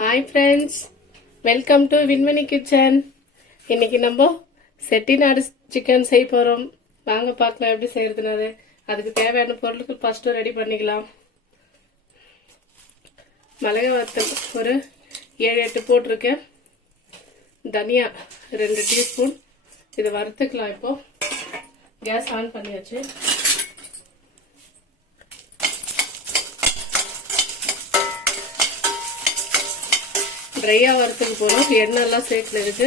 Hi friends, welcome to Vinmani kitchen. இன்னைக்கு நம்ம Chettinad chicken செய்ய போகிறோம். வாங்க பார்க்கலாம் எப்படி செய்யறதுனால. அதுக்கு தேவையான பொருட்கள் ஃபஸ்ட்டு ரெடி பண்ணிக்கலாம். மிளகாய் வத்தல் ஒரு 7-8 போட்டிருக்கேன். தனியா 2 டீஸ்பூன். இதை வறுத்துக்கலாம். இப்போ கேஸ் ஆன் பண்ணியாச்சு. ட்ரையாக வறுத்துக்கு போகணும். எண்ணெய்லாம் சேர்க்கல இருக்கு.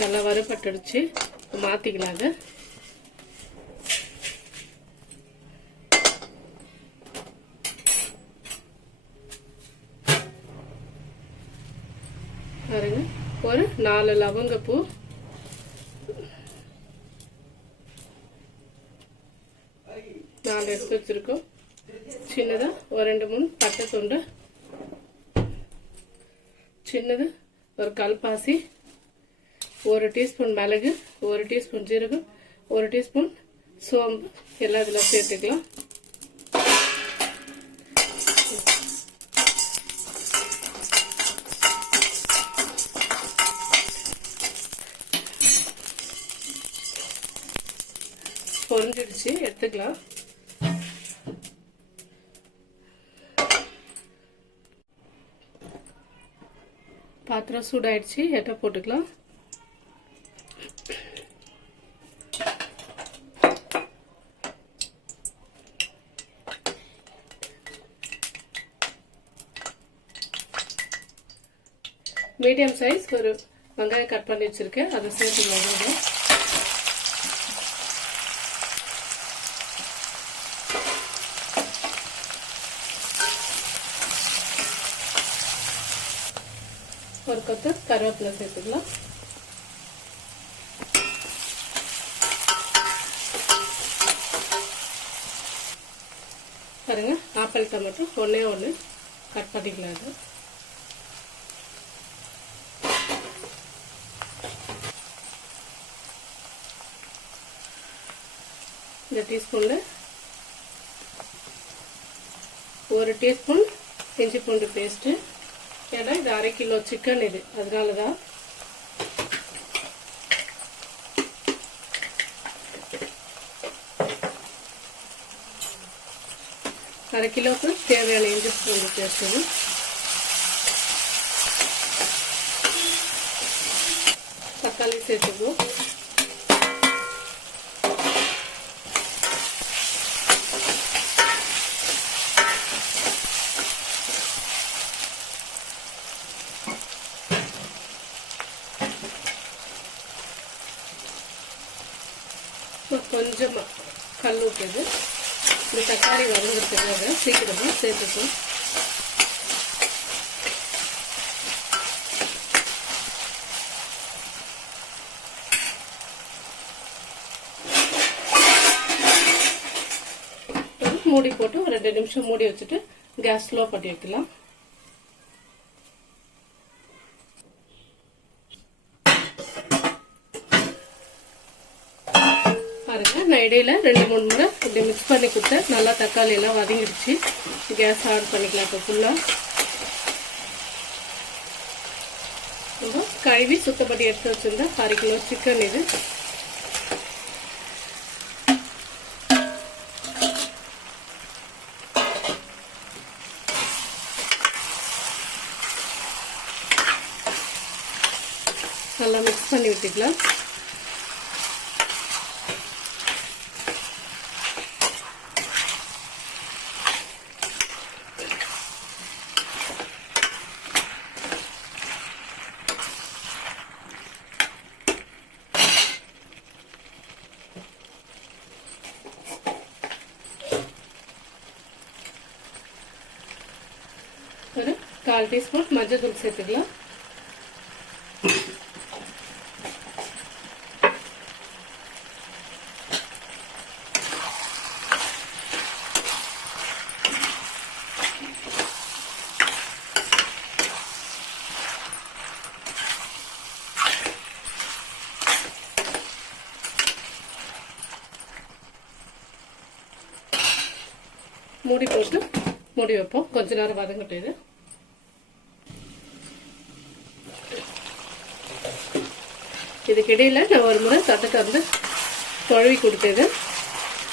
நல்லா வறுபட்டுடுச்சு. மாற்றிக்கலாம் அதை. பாருங்க, ஒரு 4 லவங்கப்பூ, எடுத்து வச்சிருக்கோம். சின்னதா ஒரு 2-3 பட்டை துண்டு, சின்னது ஒரு கல்பாசி, 1 டீஸ்பூன் மிளகு, 1 டீஸ்பூன் ஜீரகம், 1 டீஸ்பூன் சோம்பு எல்லாம் இதில் சேர்த்துக்கலாம். பொரிஞ்சிடுச்சு, எடுத்துக்கலாம். பாத்திரம் சூடாயிடுச்சு, எண்ணெய் போட்டுக்கலாம். மீடியம் சைஸ் ஒரு வெங்காயம் கட் பண்ணி வச்சிருக்கேன், அதை சேர்த்துக்கலாம். ஒரு கொத்து கருவேப்பிலை சேர்த்துக்கலாம். பாருங்க, ஆப்பிள் டொமேட்டோ ஒண்ணே கட் பண்ணிக்கலாம். அது இந்த டீஸ்பூன்ல 1 டீஸ்பூன் இஞ்சி பூண்டு பேஸ்ட். ஏன்னா இது 1/2 கிலோ சிக்கன், இது அதனாலதான். அரை கிலோக்கு தேவையான இஞ்சி பூண்டு பேஸ்ட். தக்காளி சேர்த்துக்குவோம். கொஞ்சமா கல் ஊற்றுது. இந்த தக்காளி வதங்கிறதுக்காக சீக்கிரமா சேர்த்துக்கும். மூடி போட்டு ஒரு 2 நிமிஷம் மூடி வச்சுட்டு கேஸ் ஸ்லோ பண்ணி வைக்கலாம். நான் இடையில 2-3 முறை இப்படி மிக்ஸ் பண்ணி கொடுத்தேன். நல்லா தக்காளி எல்லாம் வதங்கிடுச்சு. கேஸ் ஆன் பண்ணிக்கலாம். இப்போ ஃபுல்லா கழுவி சுத்தப்படி எடுத்து வச்சிருந்தா 1/2 கிலோ சிக்கன் இது. நல்லா மிக்ஸ் பண்ணி விட்டுக்கலாம். ஒரு 1/4 டீஸ்பூன் மஞ்சள் தூள் சேர்த்துக்கலாம். மூடி போட்டு மூடி வைப்போம். கொஞ்ச நேரம் வதங்கட்டும். இது இதுக்கிடையில் நான் ஒரு முறை தட்டை திறந்து தொழுவி கொடுத்தது.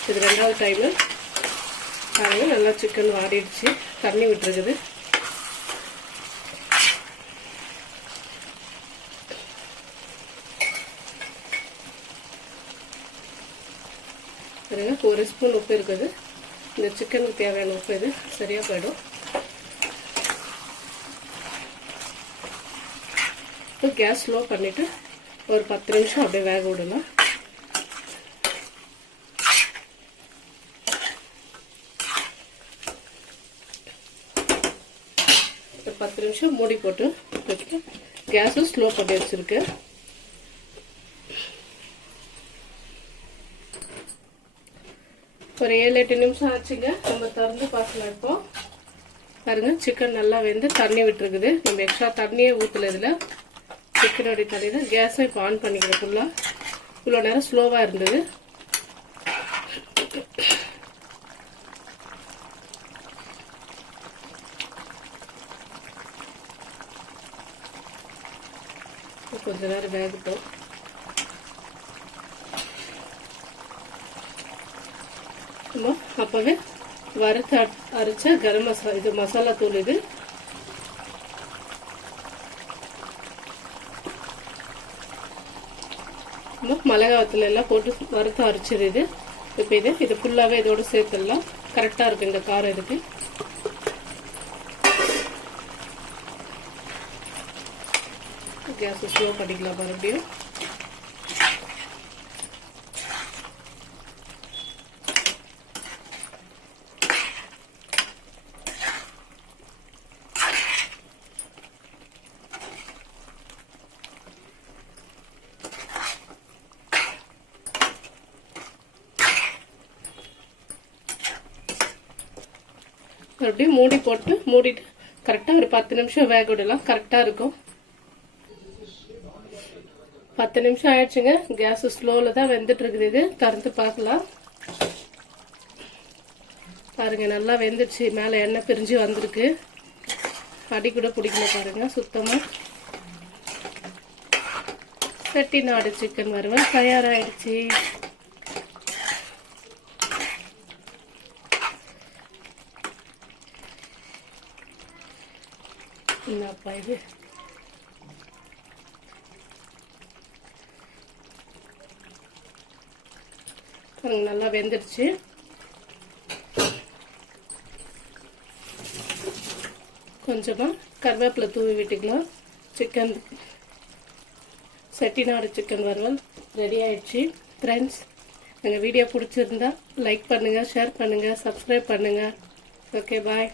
இது 2வது டைமு. பாருங்கள், நல்லா சிக்கன் வாடிடுச்சு, தண்ணி விட்டுருக்குது. பாருங்க, 1 ஸ்பூன் உப்பு இருக்குது. இந்த சிக்கனுக்கு தேவையான உப்பு இது சரியாக போயிடும். இப்போ கேஸ் ஸ்லோ பண்ணிவிட்டு ஒரு 10 நிமிஷம் அப்படியே வேக விடலாம். ஒரு 10 நிமிஷம் மூடி போட்டு வச்சுட்டு கேஸும் ஸ்லோ பண்ணி வச்சுருக்கு. ஒரு 7-8 நிமிஷம் ஆச்சுங்க. நம்ம திறந்து பார்க்கலாம். இப்போ பாருங்க, சிக்கன் நல்லா வெந்து தண்ணி விட்டுருக்குது. நம்ம எக்ஸ்ட்ரா தண்ணியே ஊற்றல. இதில் சிக்கனோடைய தண்ணி தான். கேஸை இப்போ ஆன் பண்ணிக்கிறேன். ஃபுல்லாக இவ்வளோ நேரம் ஸ்லோவாக இருந்தது. கொஞ்ச நேரம் வேகட்டும். அப்பவே வறுத்து அரைச்ச கரம் மசாலா, இது மசாலா தூள். இது மிளகாவத்துல எல்லாம் போட்டு வறுத்து அரைச்சது இது. இப்போ இது ஃபுல்லாவே இதோட சேர்த்துடலாம். கரெக்டா இருக்கு இந்த காரம். இதுக்கு கேஸ் ஸ்லோ பண்ணிக்கலாம். மறுபடியும் மறுபடியும் மூடி போட்டு மூடிட்டு கரெக்டாக ஒரு 10 நிமிஷம் வேக விடலாம். கரெக்டாக இருக்கும். 10 நிமிஷம் ஆயிடுச்சுங்க. கேஸ் ஸ்லோவில் தான் வெந்துட்டு இருக்குது. இது திறந்து பார்க்கலாம். பாருங்க, நல்லா வெந்துடுச்சு. மேலே எண்ணெய் பிரிஞ்சு வந்திருக்கு. அடி கூட பிடிக்கல. பாருங்க, சுத்தமாக செட்டிநாடு சிக்கன் வறுவல் தயாராகிடுச்சு. என்னப்பா இது? நல்லா வெந்துடுச்சு. கொஞ்சமா கருவேப்பிலை தூவி விட்டுக்கலாம். சிக்கன் செட்டிநாடு சிக்கன் வறுவல் ரெடி ஆயிடுச்சு. ஃப்ரெண்ட்ஸ், எங்கள் வீடியோ பிடிச்சிருந்தா லைக் பண்ணுங்க, ஷேர் பண்ணுங்க, சப்ஸ்கிரைப் பண்ணுங்க. ஓகே, பாய்.